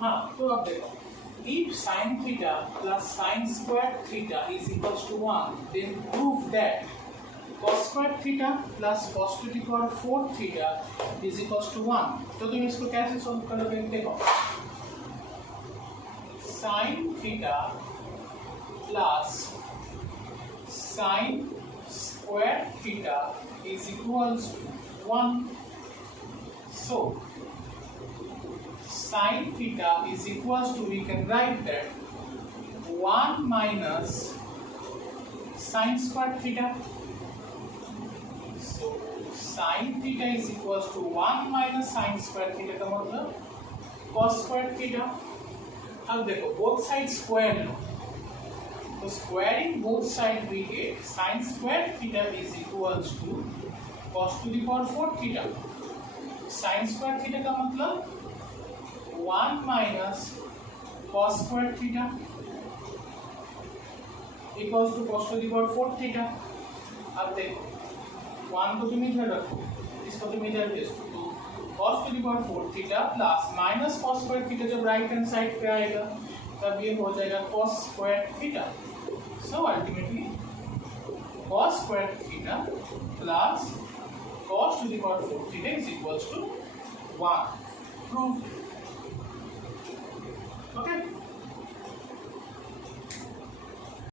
हाँ तो अब देखो, if sin theta plus sin square theta is equals to 1, then prove that cos square theta plus cos to the power 4 theta is equals to 1। तो तुम इसको कैसे solve करोगे? देखो, sin theta plus sin square theta is equals to 1। So sin theta is equals to, we can write that 1 minus sin square theta। So sin theta is equals to 1 minus sin square theta का मतलब cos square theta। अब देखो both sides square लो, तो squaring both sides we get sin square theta is equals to cos to the power 4 theta। sin square theta का मतलब 1 minus cos square theta equals to cos to the power 4 theta। अब देखो 1 को तुम इधर रखो, इसको तुम इधर भेज दो, तो cos to the power 4 theta plus minus cos square theta जब राइट हैंड साइड पे आएगा तब ये हो जाएगा cos square theta। So ultimately cos square theta plus cos to the power 4 theta is equals to 1। Proved। Okay.